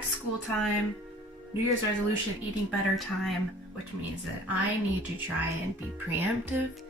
back to school time, New Year's resolution eating better time, which means that I need to try and be preemptive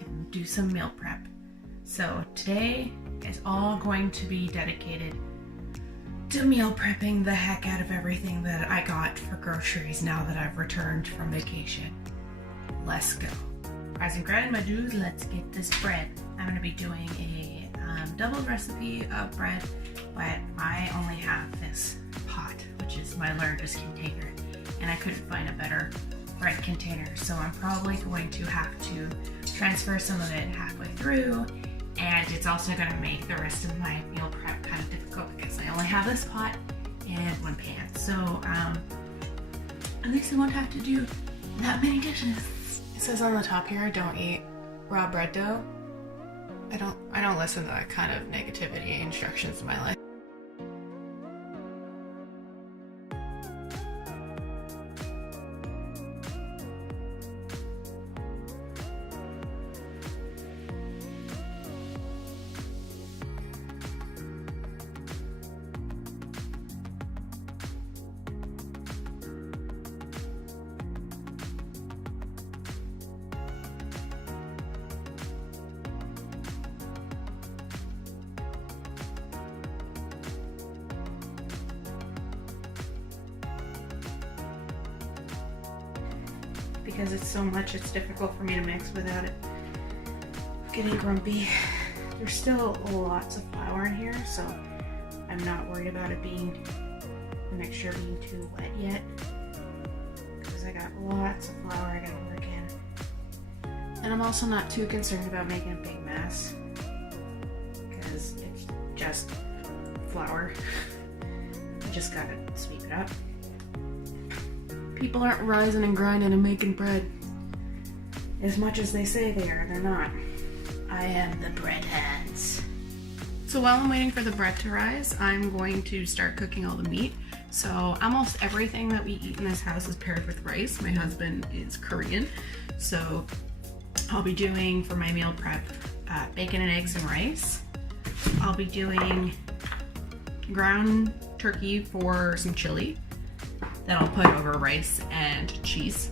and do some meal prep. So today is all going to be dedicated to meal prepping the heck out of everything that I got for groceries now that I've returned from vacation. Let's go. As I grind my dudes, let's get this bread. I'm going to be doing a doubled recipe of bread, but I only have this pot, which is my largest container, and I couldn't find a better bread container, so I'm probably going to have to transfer some of it halfway through, and it's also going to make the rest of my meal prep kind of difficult because I only have this pot and one pan, so at least I won't have to do that many dishes. It says on the top here, don't eat raw bread dough. I don't listen to that kind of negativity instructions in my life. Because it's so much, it's difficult for me to mix without it getting grumpy. There's still lots of flour in here, so I'm not worried about it being, the mixture being too wet yet, because I got lots of flour I gotta work in. And I'm also not too concerned about making a big mess, because it's just flour. I just gotta sweep it up. People aren't rising and grinding and making bread as much as they say they are. They're not. I am the bread hands. So while I'm waiting for the bread to rise, I'm going to start cooking all the meat. So almost everything that we eat in this house is paired with rice. My husband is Korean, so I'll be doing for my meal prep bacon and eggs and rice. I'll be doing ground turkey for some chili that I'll put over rice and cheese.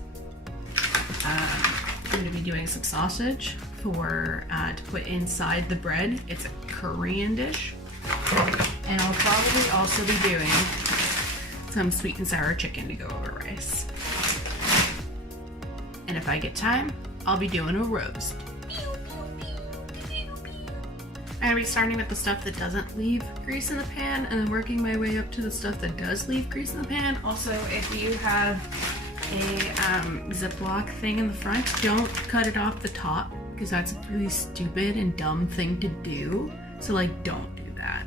I'm going to be doing some sausage for to put inside the bread. It's a Korean dish. And I'll probably also be doing some sweet and sour chicken to go over rice. And if I get time, I'll be doing a roast. I'm gonna be starting with the stuff that doesn't leave grease in the pan and then working my way up to the stuff that does leave grease in the pan. Also, if you have a Ziploc thing in the front, don't cut it off the top because that's a really stupid and dumb thing to do. So like, don't do that.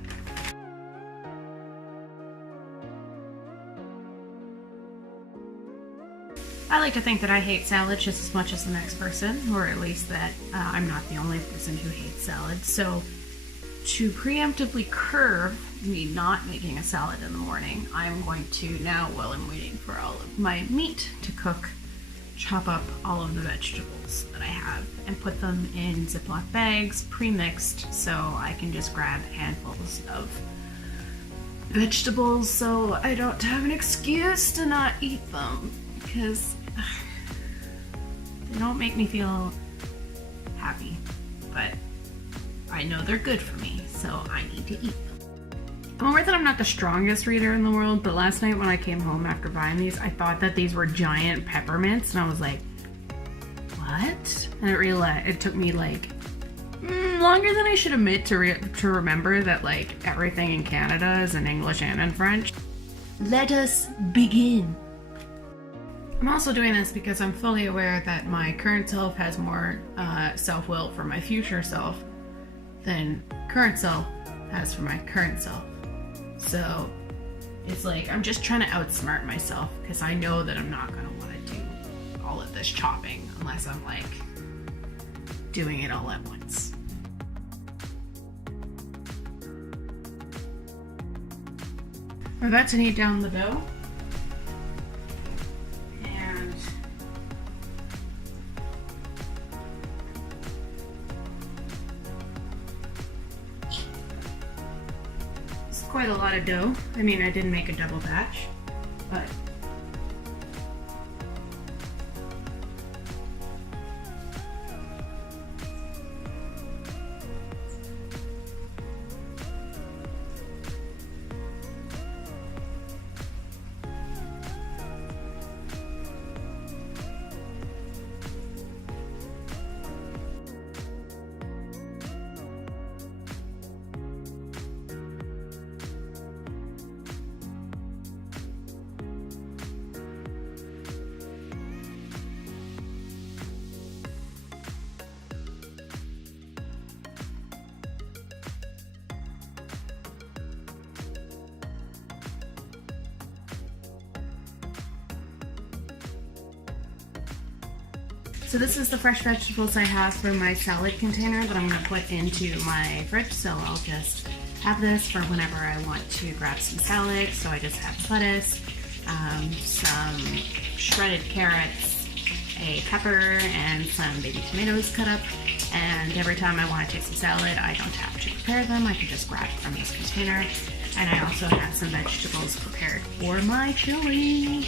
I like to think that I hate salad just as much as the next person, or at least that I'm not the only person who hates salad. So to preemptively curb me not making a salad in the morning, I'm going to now, while I'm waiting for all of my meat to cook, chop up all of the vegetables that I have and put them in Ziploc bags, pre-mixed, so I can just grab handfuls of vegetables so I don't have an excuse to not eat them, because they don't make me feel happy, but I know they're good for me, so I need to eat them. I'm aware that I'm not the strongest reader in the world, but last night when I came home after buying these, I thought that these were giant peppermints, and I was like, what? And it took me like longer than I should admit to remember that like everything in Canada is in English and in French. Let us begin. I'm also doing this because I'm fully aware that my current self has more self-will for my future self than current self has for my current self. So it's like I'm just trying to outsmart myself because I know that I'm not going to want to do all of this chopping unless I'm like doing it all at once. We're about to knead down the dough. quite a lot of dough. I mean, I didn't make a double batch, but so this is the fresh vegetables I have from my salad container that I'm going to put into my fridge. So I'll just have this for whenever I want to grab some salad. So I just have lettuce, some shredded carrots, a pepper, and some baby tomatoes cut up. And every time I want to take some salad, I don't have to prepare them. I can just grab it from this container. And I also have some vegetables prepared for my chili.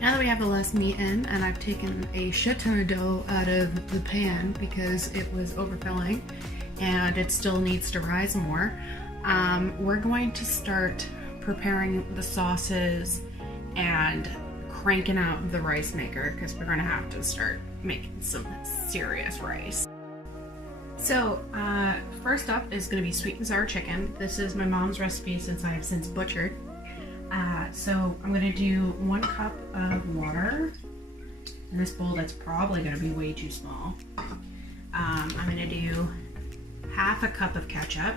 Now that we have the last meat in, and I've taken a shit ton of dough out of the pan because it was overfilling and it still needs to rise more, we're going to start preparing the sauces and cranking out the rice maker because we're going to have to start making some serious rice. So first up is going to be sweet and sour chicken. This is my mom's recipe since I have since butchered. So I'm going to do 1 cup of water in this bowl that's probably going to be way too small. I'm going to do half a cup of ketchup.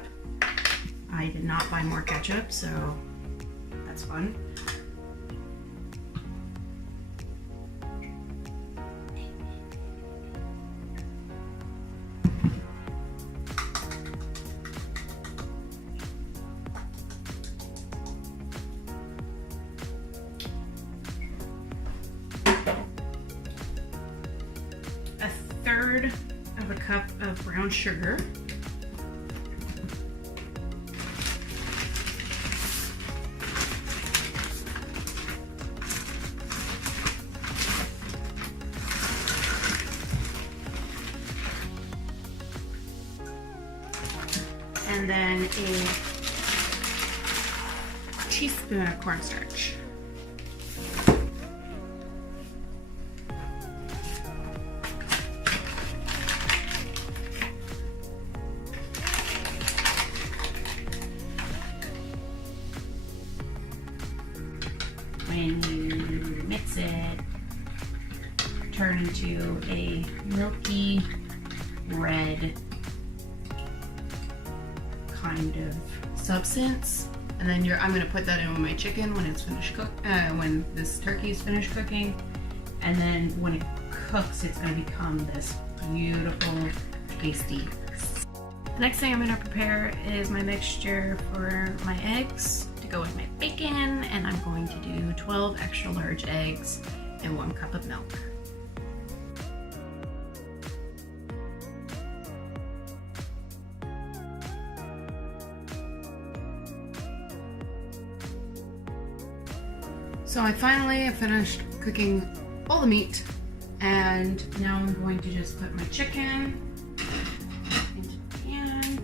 I did not buy more ketchup, so that's fun. A third of a cup of brown sugar. And then a teaspoon of cornstarch. When you mix it, turn into a milky red kind of substance, and then I'm going to put that in with my chicken when it's finished when this turkey is finished cooking, and then when it cooks, it's going to become this beautiful, tasty. The next thing I'm going to prepare is my mixture for my eggs to go with my bacon, and I'm going to do 12 extra large eggs and 1 cup of milk. So I finally have finished cooking all the meat, and now I'm going to just put my chicken into the pan,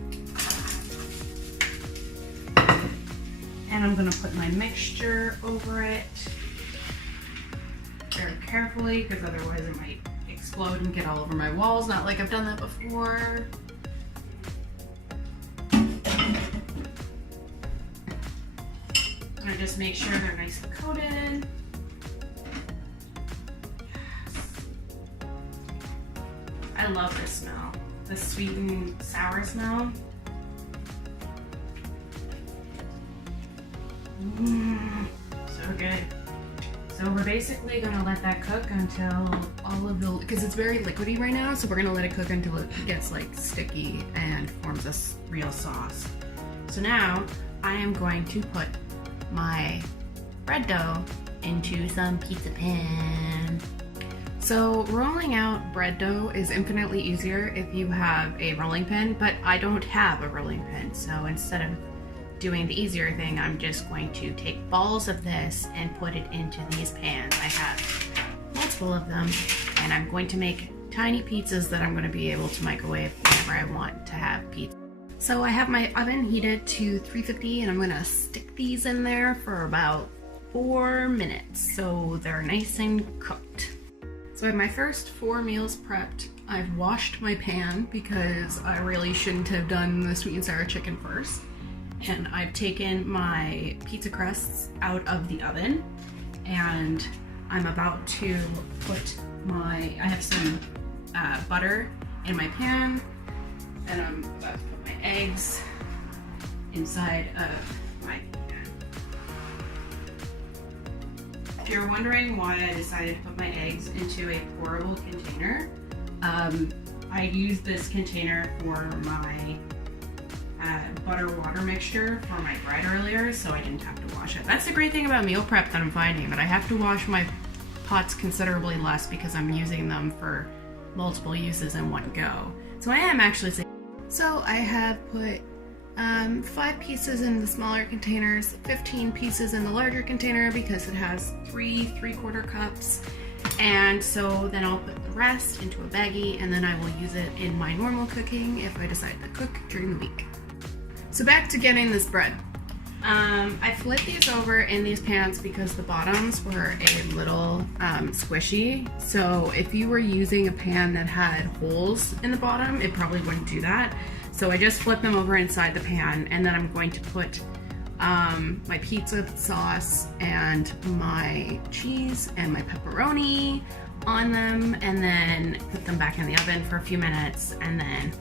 and I'm going to put my mixture over it very carefully because otherwise it might explode and get all over my walls, not like I've done that before. I just make sure they're nicely coated. Yes. I love this smell, the sweet and sour smell. So good. So we're basically gonna let that cook until all of the, because it's very liquidy right now, so we're gonna let it cook until it gets like sticky and forms a real sauce. So now I am going to put my bread dough into some pizza pan. So rolling out bread dough is infinitely easier if you have a rolling pin, but I don't have a rolling pin. So instead of doing the easier thing, I'm just going to take balls of this and put it into these pans. I have multiple of them, and I'm going to make tiny pizzas that I'm going to be able to microwave whenever I want to have pizza. So I have my oven heated to 350, and I'm going to stick these in there for about 4 minutes so they're nice and cooked. So I have my first 4 meals prepped. I've washed my pan because I really shouldn't have done the sweet and sour chicken first. And I've taken my pizza crusts out of the oven, and I'm about to put I have some butter in my pan, and I'm about to put my eggs inside of my pan. If you're wondering why I decided to put my eggs into a pourable container, I used this container for my butter water mixture for my bread earlier, so I didn't have to wash it. That's the great thing about meal prep that I'm finding, but I have to wash my pots considerably less because I'm using them for multiple uses in one go. So I am actually saving. So I have put 5 pieces in the smaller containers, 15 pieces in the larger container because it has 3 3/4 cups. And so then I'll put the rest into a baggie, and then I will use it in my normal cooking if I decide to cook during the week. So back to getting this bread. I flipped these over in these pans because the bottoms were a little squishy. So if you were using a pan that had holes in the bottom, it probably wouldn't do that. So I just flipped them over inside the pan, and then I'm going to put my pizza sauce and my cheese and my pepperoni on them, and then put them back in the oven for a few minutes, and then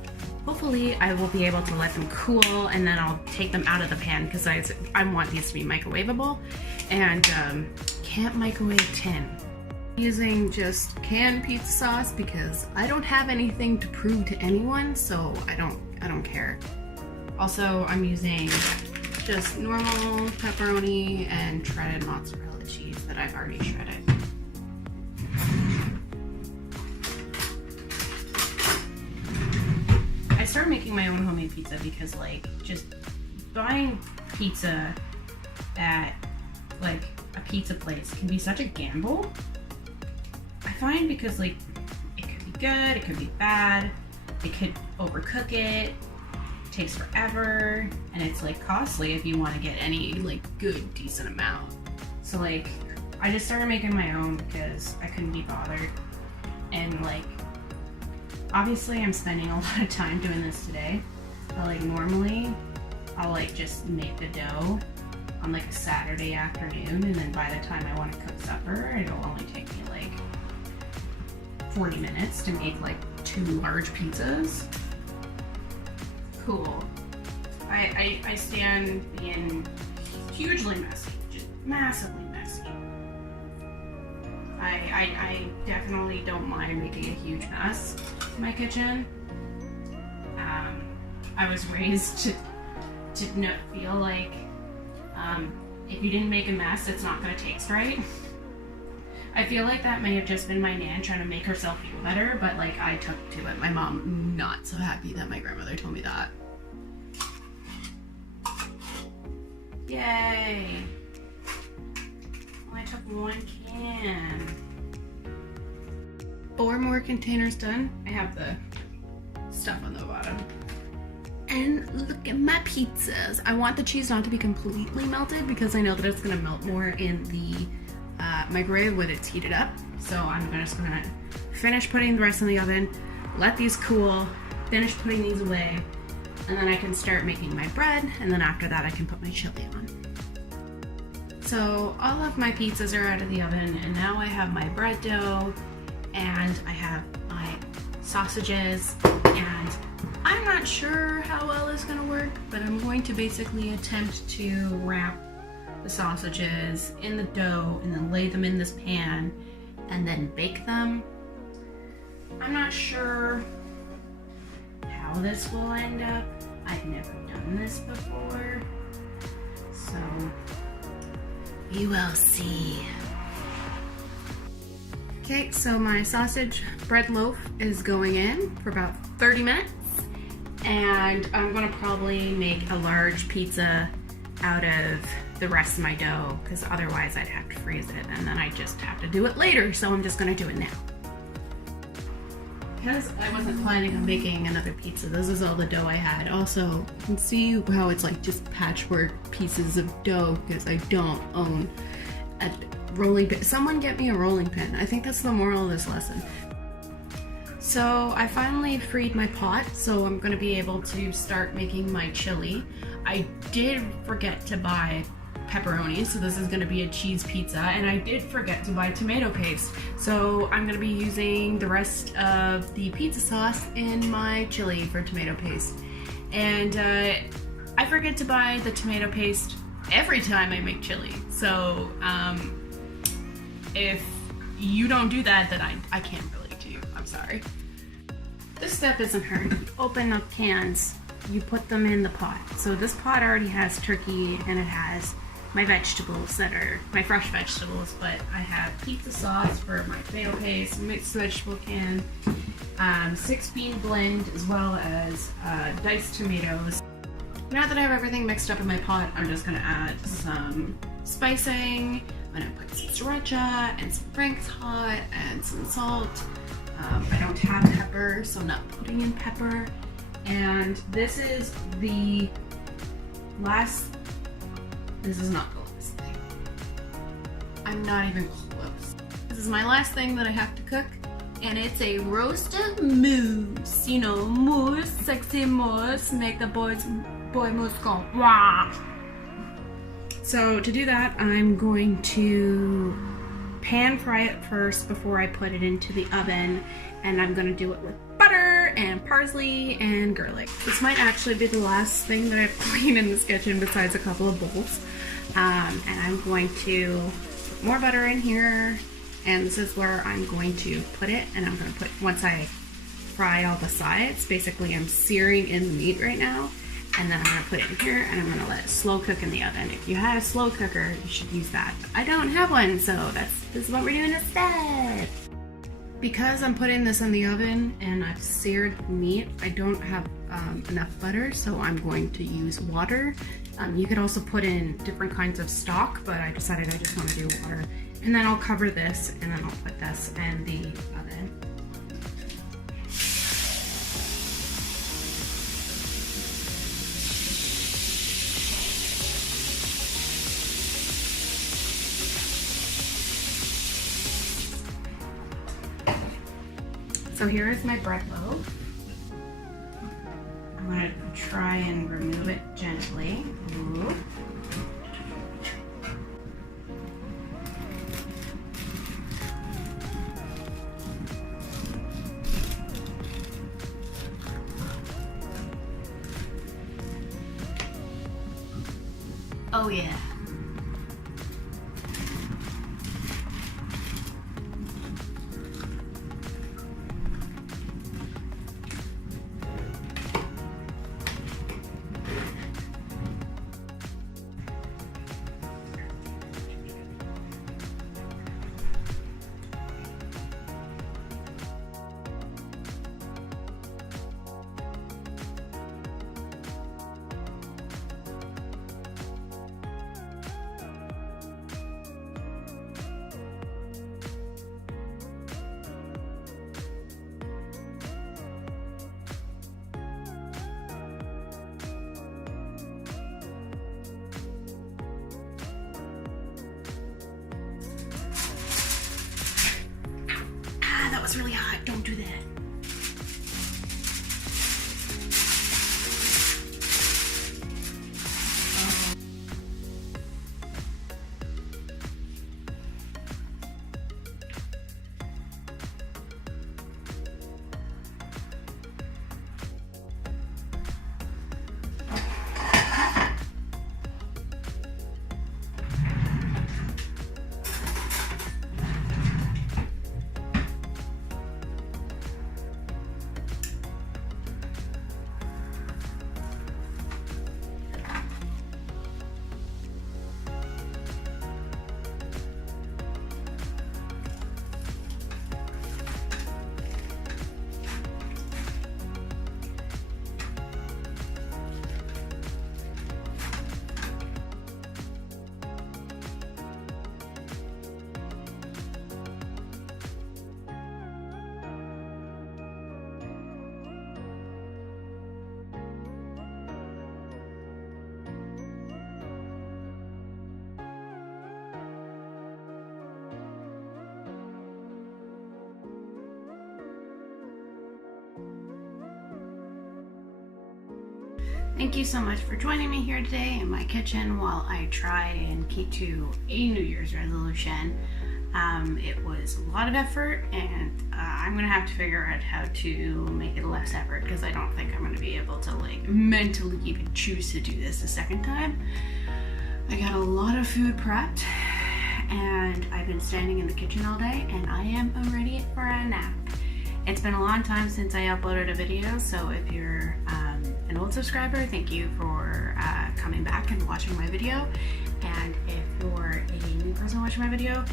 hopefully I will be able to let them cool, and then I'll take them out of the pan because I want these to be microwavable, and can't microwave tin. I'm using just canned pizza sauce because I don't have anything to prove to anyone, so I don't care. Also, I'm using just normal pepperoni and shredded mozzarella cheese that I've already shredded. I started making my own homemade pizza because, like, just buying pizza at, like, a pizza place can be such a gamble. I find because, like, it could be good, it could be bad, it could overcook it, takes forever, and it's like costly if you want to get any like good decent amount. So like I just started making my own because I couldn't be bothered, and like obviously I'm spending a lot of time doing this today, but like normally I'll like just make the dough on like a Saturday afternoon, and then by the time I want to cook supper, it'll only take me like 40 minutes to make like 2 large pizzas. Cool. I stand being hugely messy, just massively messy. I definitely don't mind making a huge mess in my kitchen. I was raised to not feel like if you didn't make a mess, it's not going to taste right. I feel like that may have just been my nan trying to make herself feel better, but like I took to it. My mom not so happy that my grandmother told me that. Yay! Only took 1 can. 4 more containers done. I have the stuff on the bottom. And look at my pizzas. I want the cheese not to be completely melted because I know that it's gonna melt more in the microwave when it's heated up. So I'm just gonna finish putting the rest in the oven, let these cool, finish putting these away, and then I can start making my bread, and then after that I can put my chili on. So all of my pizzas are out of the oven, and now I have my bread dough, and I have my sausages, and I'm not sure how well it's gonna work, but I'm going to basically attempt to wrap the sausages in the dough and then lay them in this pan and then bake them. I'm not sure how this will end up. I've never done this before, so you will see. Okay, so my sausage bread loaf is going in for about 30 minutes, and I'm gonna probably make a large pizza out of the rest of my dough, because otherwise I'd have to freeze it and then I'd just have to do it later, so I'm just gonna do it now. Because I wasn't planning on making another pizza, this is all the dough I had. Also, you can see how it's like just patchwork pieces of dough because I don't own a rolling pin. Someone get me a rolling pin. I think that's the moral of this lesson. So I finally freed my pot, so I'm gonna be able to start making my chili. I did forget to buy pepperoni, so this is gonna be a cheese pizza, and I did forget to buy tomato paste. So I'm gonna be using the rest of the pizza sauce in my chili for tomato paste. And I forget to buy the tomato paste every time I make chili. So if you don't do that, then I can't relate to you. I'm sorry. This step isn't hard. You open up cans, you put them in the pot. So this pot already has turkey and it has my vegetables that are my fresh vegetables, but I have pizza sauce for my tomato paste, mixed vegetable can, 6-bean blend, as well as diced tomatoes. Now that I have everything mixed up in my pot, I'm just gonna add some spicing. I'm gonna put some sriracha and some Frank's Hot and some salt. I don't have pepper, so I'm not putting in pepper. And this is the last. This is not the last thing. I'm not even close. This is my last thing that I have to cook, and it's a roasted mousse. You know, mousse, sexy mousse, make the boy mousse go wah. So to do that, I'm going to pan fry it first before I put it into the oven, and I'm going to do it with butter and parsley and garlic. This might actually be the last thing that I've cleaned in this kitchen besides a couple of bowls. And I'm going to put more butter in here, and this is where I'm going to put it, and I'm going to put, once I fry all the sides, basically I'm searing in the meat right now, and then I'm going to put it in here, and I'm going to let it slow cook in the oven. If you had a slow cooker, you should use that. I don't have one, so this is what we're doing instead. Because I'm putting this in the oven and I've seared the meat, I don't have enough butter, so I'm going to use water. You could also put in different kinds of stock, but I decided I just want to do water. And then I'll cover this, and then I'll put this in the oven. So here is my bread loaf. I'm going to try and remove it gently. Ooh. Oh yeah. That was really hot. Don't do that. Thank you so much for joining me here today in my kitchen while I try and keep to a New Year's resolution. It was a lot of effort, and I'm gonna have to figure out how to make it less effort, because I don't think I'm gonna be able to like mentally even choose to do this a second time. I got a lot of food prepped, and I've been standing in the kitchen all day, and I am ready for a nap. It's been a long time since I uploaded a video, so if you're an old subscriber, thank you for coming back and watching my video. And if you're a new person watching my video,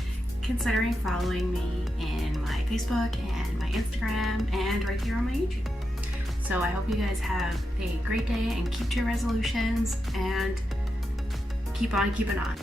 considering following me in my Facebook and my Instagram and right here on my YouTube. So I hope you guys have a great day and keep to your resolutions and keep on keeping on.